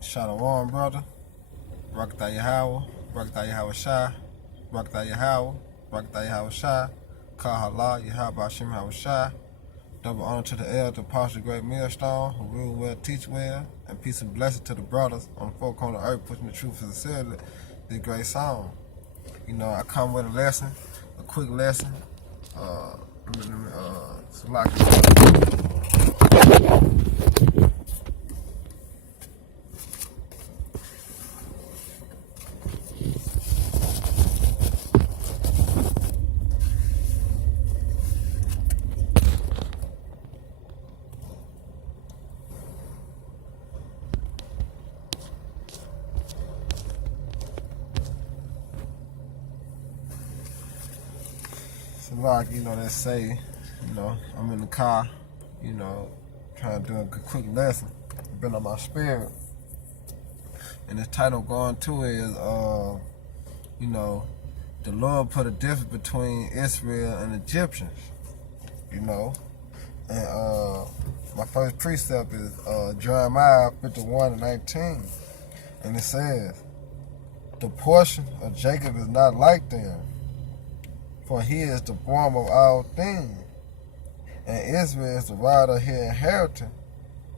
Shalom, brother. Rakatha Yahweh, Rakatha Yahweh Shai, Rakatha Yahweh, Rakatha Yahweh Shai, Kahala, Yahweh Hashem Yahweh Shai. Double honor to the elder, Pastor Great Millstone, who rule well, teach well, and peace and blessing to the brothers on the four corners of earth, pushing the truth for sincerity. This great song. I come with a lesson, a quick lesson. It's like they say, I'm in the car, trying to do a quick lesson. Been on my spirit. And the title going to is, the Lord put a difference between Israel and Egyptians, And my first precept is Jeremiah 51:19. And it says, the portion of Jacob is not like them, for he is the form of all things, and Israel is the right of his inheritance,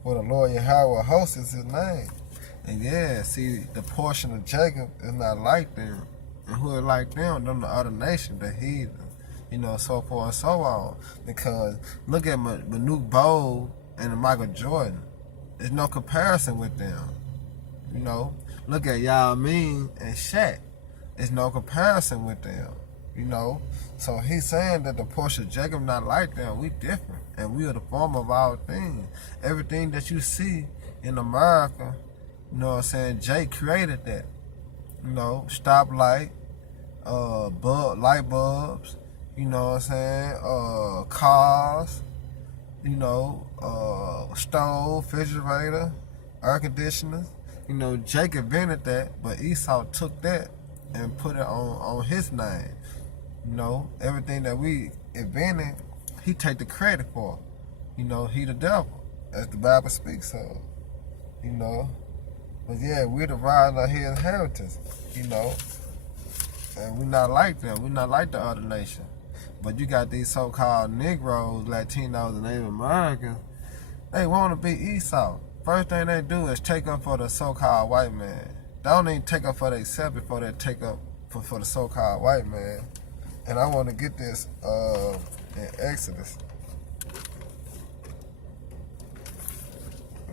for the Lord Yahweh hosts is his name. And see, the portion of Jacob is not like them. And who are like them? Them the other nation, the heathen, so forth and so on. Because look at Manute Bol and Michael Jordan. There's no comparison with them. Look at Yao Ming and Shaq. There's no comparison with them. So he's saying that the portion of Jacob not like them. We different, and we are the form of our things. Everything that you see in America, Jay created that. Stoplight, light bulbs, cars, stove, refrigerator, air conditioners. Jacob invented that, but Esau took that and put it on his name. Everything that we invented, he take the credit for. He the devil, as the Bible speaks of. But we're the right of his inheritance, and we're not like them. We're not like the other nation. But you got these so-called Negroes, Latinos, and Native Americans. They want to be Esau. First thing they do is take up for the so-called white man. They don't even take up for themselves before they take up for the so-called white man. And I want to get this in Exodus.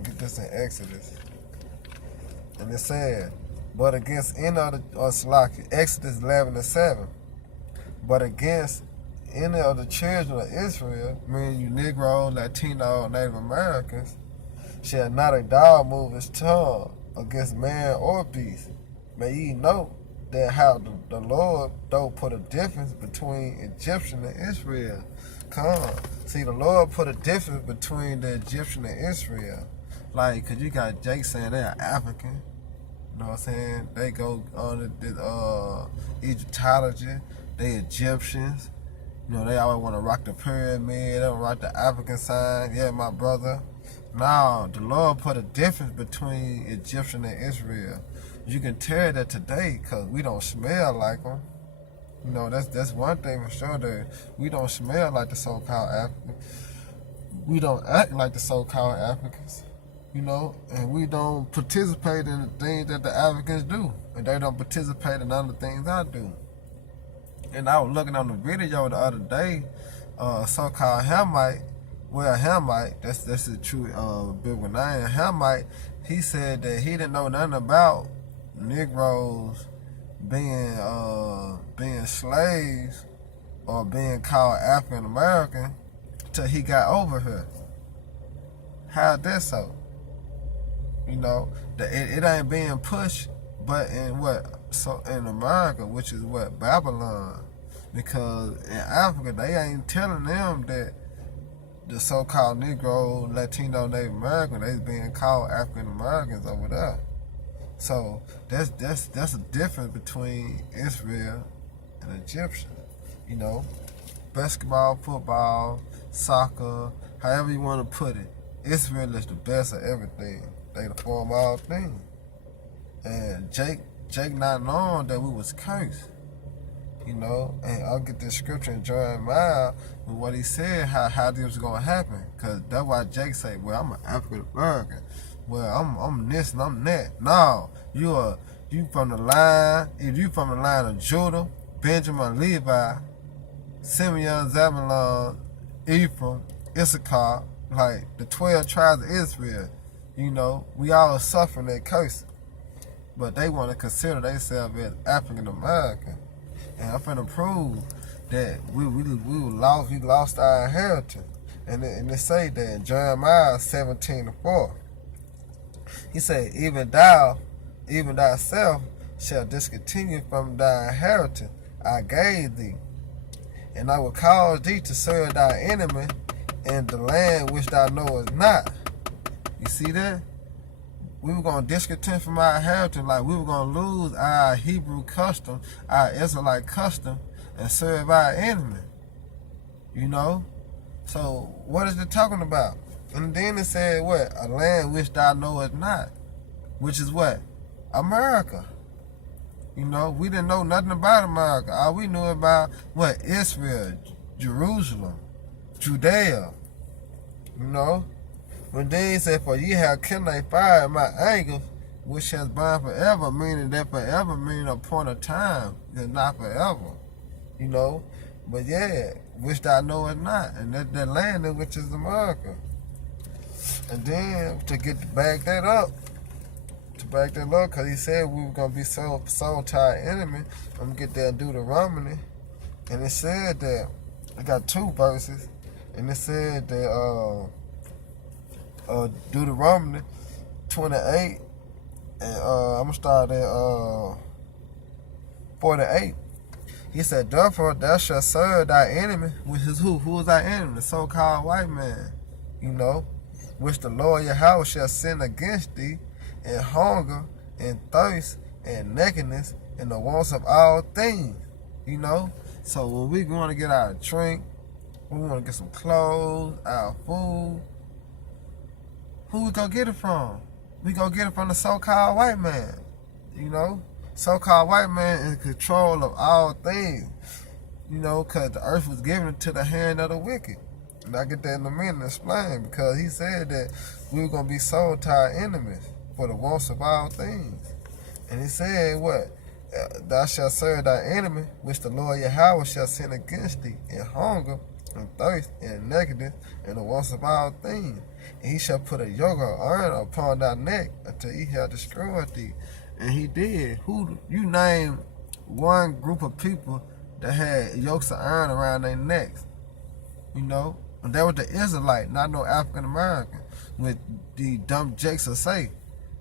Get this in Exodus. And it said, but against any of the, Exodus 11:7. But against any of the children of Israel, meaning you Negro, Latino, Native Americans, shall not a dog move his tongue against man or beast. May ye know that how the Lord don't put a difference between Egyptian and Israel. See, the Lord put a difference between the Egyptian and Israel. Like, cause you got Jake saying they are African. You know what I'm saying? They go on the Egyptology. They Egyptians. They always want to rock the pyramid. They don't rock the African sign. Yeah, my brother. Now, the Lord put a difference between Egyptian and Israel. You can tell that today because we don't smell like them. That's one thing for sure, that we don't smell like the so-called Africans. We don't act like the so-called Africans, and we don't participate in the things that the Africans do, and they don't participate in other things I do. And I was looking on the video the other day, so-called Hamite, that's the true biblical name, Hamite, he said that he didn't know nothing about Negroes being slaves or being called African American till he got over here. How's that so? It ain't being pushed, but in in America, which is Babylon, because in Africa they ain't telling them that the so-called Negro, Latino, Native American, they being called African Americans over there. So that's a difference between Israel and Egyptian. Basketball, football, soccer, however you want to put it. Israel is the best of everything. They the form of all things. And Jake not knowing that we was cursed. You know, and I'll get this scripture in Jeremiah with what he said, how this was gonna happen. Cause that's why Jake say, well, I'm an African American. Well, I'm this and I'm that. No, you from the line, if you from the line of Judah, Benjamin, Levi, Simeon, Zebulun, Ephraim, Issachar, like the 12 tribes of Israel, you know, we all suffering that curse. But they want to consider themselves as African American. And I'm finna prove that we lost our inheritance. And they say that in Jeremiah 17:4. He said, even thyself shall discontinue from thy inheritance I gave thee, and I will cause thee to serve thy enemy in the land which thou knowest not. You see that? We were going to discontinue from our inheritance, like we were going to lose our Hebrew custom, our Israelite custom, and serve our enemy. You know? So, what is it talking about? And then it said, what? A land which thou knowest not. Which is what? America. You know, we didn't know nothing about America. All we knew about, what? Israel, Jerusalem, Judea. You know? When they said, for ye have kindled fire in my anger, which shall burn forever, meaning that forever meaning a point of time, and not forever. You know? But yeah, which thou knowest not. And that land in which is America. And then to back that up, because he said we were going to be sold to our enemy, I'm going to get that in Deuteronomy. And it said that, it got 2 verses, and it said that, Deuteronomy 28, and I'm going to start at 48. He said, therefore thou shalt serve thy enemy, which is who? Who is thy enemy? The so-called white man, you know, which the Lord your house shall send against thee, in hunger, and thirst, and nakedness, and the wants of all things, you know. So when we going to get our drink, we want to get some clothes, our food, who we gonna get it from? We gonna get it from the so-called white man, you know. So-called white man in control of all things, you know, because the earth was given into the hand of the wicked. And I get that in a minute to explain, because he said that we were gonna be sold to our enemies for the wants of all things. And he said, what? Thou shalt serve thy enemy, which the Lord Yahweh shall send against thee, in hunger, and thirst, and nakedness, and the wants of all things. And he shall put a yoke of iron upon thy neck until he have destroyed thee. And he did. Who you name one group of people that had yokes of iron around their necks? You know? And that was the Israelite, not no African American. With the dumb jakes will say,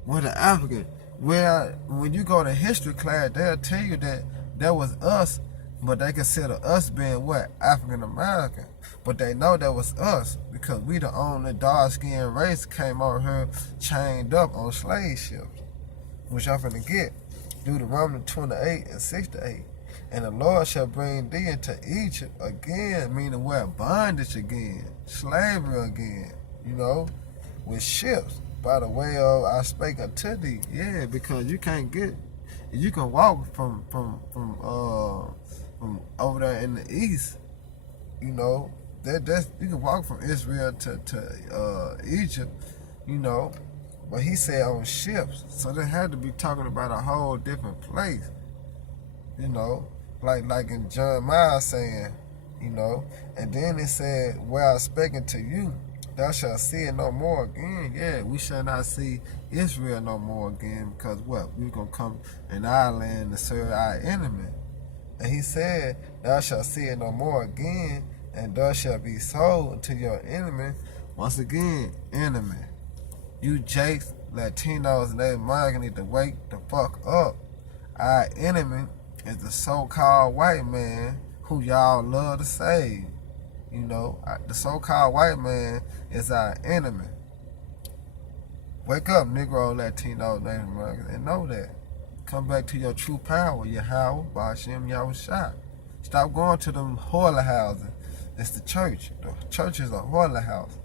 we're the African. Well, when you go to history class, they'll tell you that that was us, but they consider us being what? African American. But they know that was us because we the only dark-skinned race came over here chained up on slave ships, which I'm finna get. Deuteronomy 28 and 6-8. And the Lord shall bring thee into Egypt again, meaning what? Bondage again, slavery again, you know, with ships. By the way of I spake unto thee. Yeah, because you can't get, you can walk from over there in the east, you know, that's you can walk from Israel to Egypt, you know, but he said on ships, so they had to be talking about a whole different place, you know, like in Jeremiah saying, you know, and then it said, where I spake unto you, thou shalt see it no more again. Yeah, we shall not see Israel no more again, because what? We're going to come in our land to serve our enemy. And he said, thou shalt see it no more again, and thou shalt be sold to your enemy. Once again, enemy. You Jakes, Latinos, and Native Americans need to wake the fuck up. Our enemy is the so-called white man who y'all love to save. You know, the so-called white man is our enemy. Wake up, Negro, Latino, Native Americans, and know that. Come back to your true power, Yahweh, Ba'ashem, Yahushua. Stop going to them holy houses. It's the church. The church is a holy house.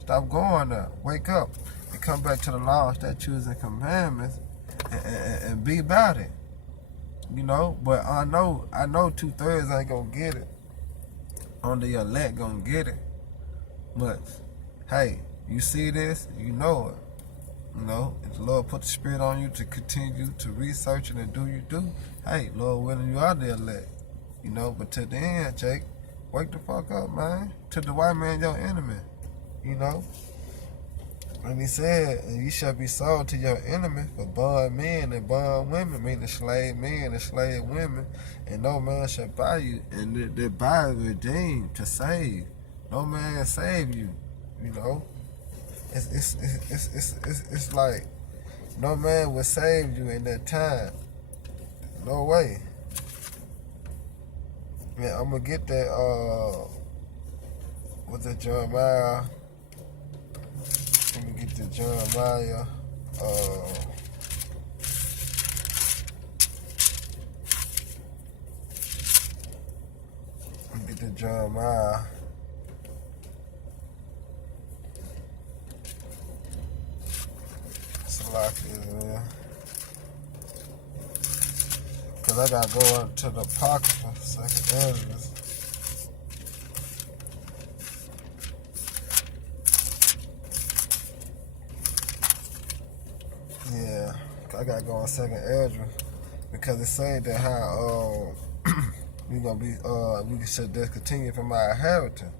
Stop going there. Wake up and come back to the law, statutes, and commandments, and be about it. You know, but I know 2/3 ain't gonna get it. Only the elect gonna get it. But hey, you see this, you know it. You know, if the Lord put the Spirit on you to continue to research it and do you do, hey, Lord willing, you are the elect. You know, but to the end, Jake, wake the fuck up, man. To the white man, your enemy. You know? And he said, and you shall be sold to your enemy for bond men and bond women, meaning slave men and slave women, and no man shall buy you. And the buy is redeemed to save. No man save you. You know? It's like no man will save you in that time. No way. Man, I'm gonna get that what's that, Jeremiah? Let me get the Jeremiah let me get the Jeremiah. Cause I gotta go up to the Apocrypha, Second Ezra. Yeah, I gotta go on Second Ezra because it said that how we gonna be we should discontinue from our inheritance,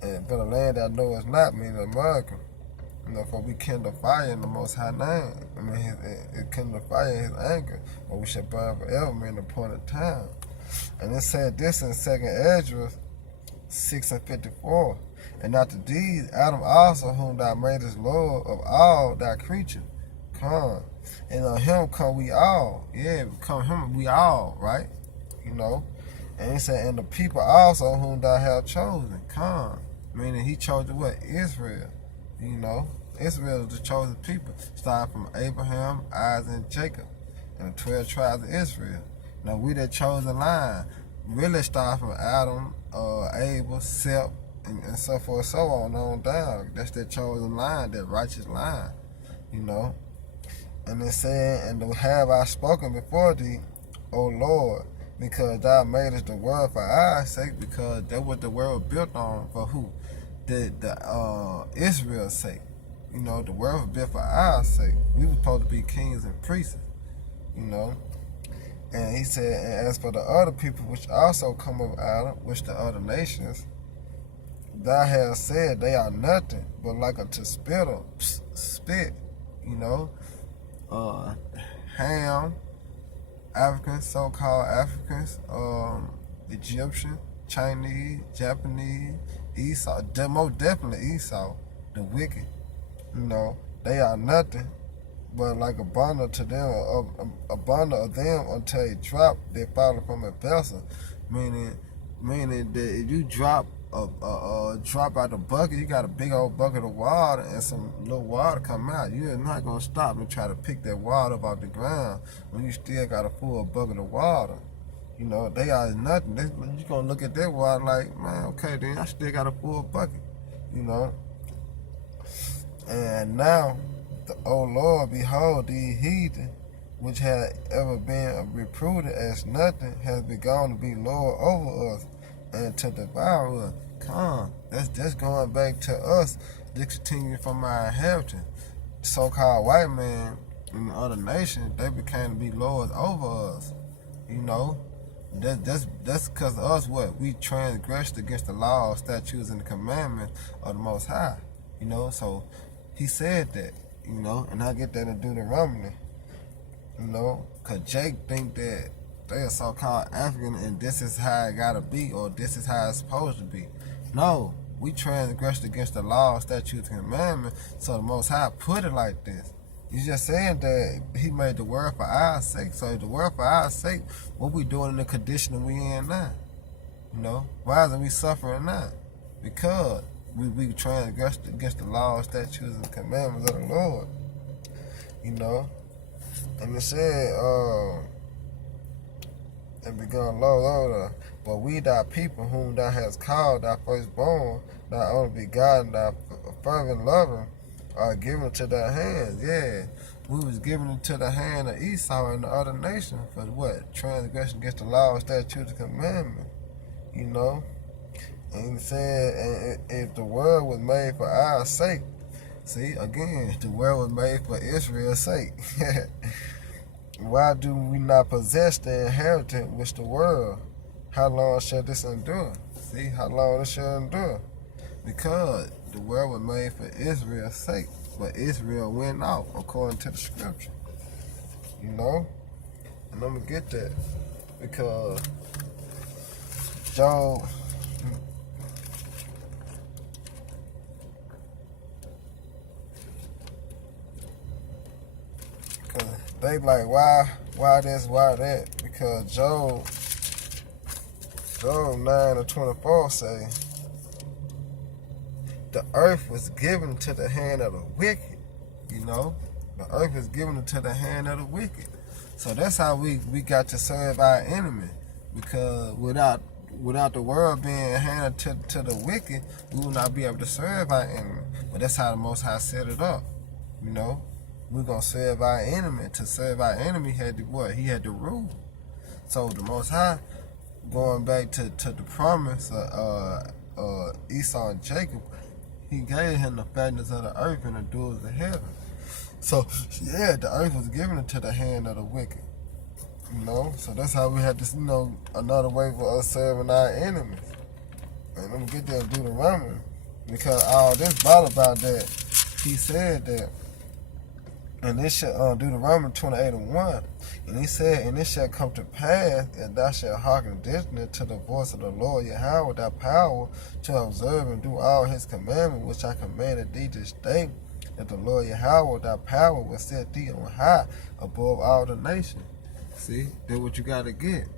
and but a land that I know is not, meaning America. You know, for we kindle fire in the Most High name. I mean, it kindle fire in His anger, but we shall burn forever, meaning appointed time. And it said this in 2nd Ezra 6:54. And after these, Adam also, whom thou madest Lord of all thy creatures, come. And on him come we all. Yeah, come him we all, right? You know. And he said, and the people also whom thou hast chosen, come. Meaning he chose what? Israel. You know, Israel is the chosen people, starting from Abraham, Isaac, and Jacob, and the 12 tribes of Israel. Now we that chosen line really start from Adam, Abel, Seth, and so forth, so on down. That's that chosen line, that righteous line, you know. And it said, and have I spoken before thee, O Lord, because thou madest the world for our sake, because that's what the world built on, for who? The Israel's sake. You know, the world was built for our sake. We were supposed to be kings and priests, you know. And he said, and as for the other people which also come of Adam, which the other nations, thou hast said they are nothing but like unto spit, you know. Ham, Africans, so-called Africans, Egyptian, Chinese, Japanese, Esau, most definitely Esau, the wicked. You know, they are nothing but like a bundle to them, a bundle of them until a drop they fall from a vessel. Meaning that if you drop drop out the bucket, you got a big old bucket of water and some little water come out. You're not gonna stop and try to pick that water up off the ground when you still got a full bucket of water. You know, they are nothing. You gonna look at that water like, man, okay, then I still got a full bucket. You know. And now, O Lord, behold, these heathen, which had ever been reproved as nothing, has begun to be Lord over us and to devour us. Come, that's going back to us, discontinuing from our inheritance. The so-called white man in the other nations, they became to be lords over us. You know, that's because of us. What we transgressed against the law, statutes, and the commandments of the Most High. You know, so he said that. You know, and I get that in Deuteronomy. You know, cause Jake think that they are so-called African and this is how it gotta be, or this is how it's supposed to be. No, we transgressed against the law, statutes, and commandments, so the Most High put it like this. He's just saying that he made the world for our sake. So the world for our sake, what we doing in the condition we in now? You know, why isn't we suffering now? Because we transgressed against the law, statutes, and commandments of the Lord. You know, and it said, and begun low, but we thy people whom thou hast called thy firstborn, thy only begotten, thy fervent lover, are given to thy hands. Yeah, we was given into the hand of Esau and the other nation for what? Transgression against the law, statutes, and commandment. You know? And he said, if the world was made for our sake, see, again, the world was made for Israel's sake. Why do we not possess the inheritance which the world? How long shall this endure? See, how long this shall endure? Because the world was made for Israel's sake, but Israel went out according to the scripture. You know? And I'm going to get that because Job, because they like, why this, why that? Because Job 9:24 say, the earth was given to the hand of the wicked. You know, the earth was given into the hand of the wicked. So that's how we got to serve our enemy. Because without the world being handed to the wicked, we will not be able to serve our enemy. But that's how the Most High set it up. You know, we're gonna serve our enemy. To serve our enemy, he had to what? He had to rule. So the Most High, going back to the promise of Esau and Jacob, he gave him the fatness of the earth and the doors of heaven. So, yeah, the earth was given into the hand of the wicked. You know? So that's how we had this, another way for us serving our enemies. And let me get there to Deuteronomy. Because all this brought about that, he said that, and this shall, Deuteronomy 28:1, and he said, and it shall come to pass, and thou shalt hearken diligently to the voice of the Lord Yahweh with thy power, to observe and do all his commandments, which I commanded thee this day, that the Lord Yahweh with thy power will set thee on high above all the nations. See, that's what you got to get.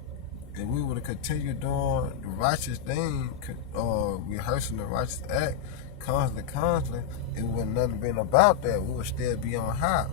If we were to continue doing the righteous thing, rehearsing the righteous act, constantly, it wouldn't nothing been about that. We would still be on high,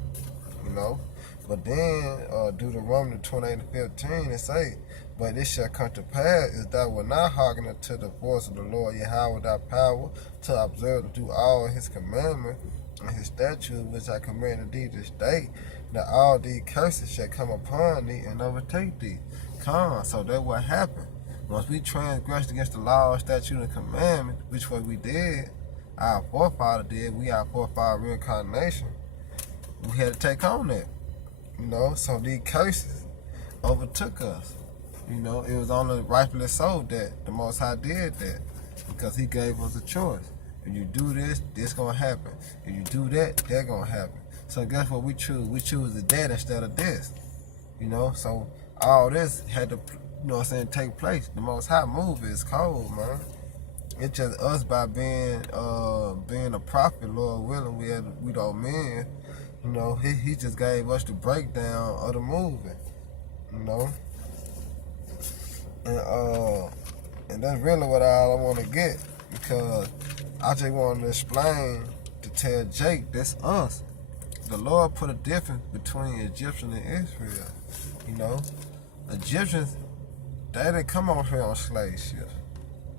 you know. But then, Deuteronomy 28:15, it say, but it shall come to pass, if thou wilt not hearken unto the voice of the Lord Yahweh with thy power, to observe and do all his commandments and his statutes, which I commanded thee this day, that all these curses shall come upon thee and overtake thee. So that's what happened. Once we transgressed against the law, statute, and commandment, which what we did, our forefather did, our forefather reincarnation, we had to take on that. You know, so these curses overtook us. You know, it was only rightfully so that the Most High did that, because he gave us a choice. If you do this, this gonna happen. If you do that, that gonna happen. So guess what we choose? We choose the that instead of this. You know, so all this had to, take place. The Most High move is cold, man. It's just us by being a prophet, Lord willing, we the men. You know, he just gave us the breakdown of the movie. You know, and that's really what all I want to get, because I just want to explain, to tell Jake, that's us. The Lord put a difference between Egyptian and Israel. You know, Egyptians, they didn't come over here on slave ships.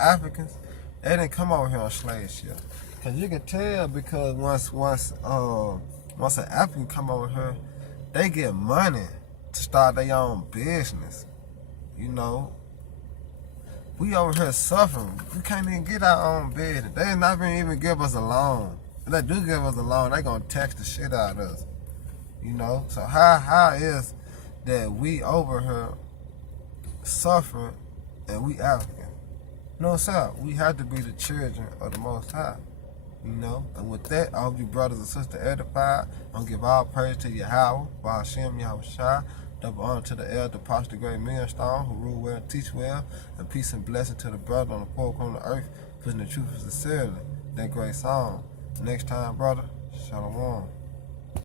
Africans, they didn't come over here on slave ships. Cause you can tell, because once an African come over here, they get money to start their own business. You know, we over here suffering. We can't even get our own business. They not even give us a loan. If they do give us a loan, they gonna tax the shit out of us. You know, so how is that we over here suffering and we African? No, sir. We have to be the children of the Most High. You know, and with that, I hope you brothers and sisters edified. I'm give all praise to Yahweh, Hashem, Yahweh Shai. Double honor to the elder, Pastor Great Millstone, who rule well and teach well. And peace and blessing to the brother on the four corners of the earth, putting the truth sincerely. That great song. Next time, brother, Shalom.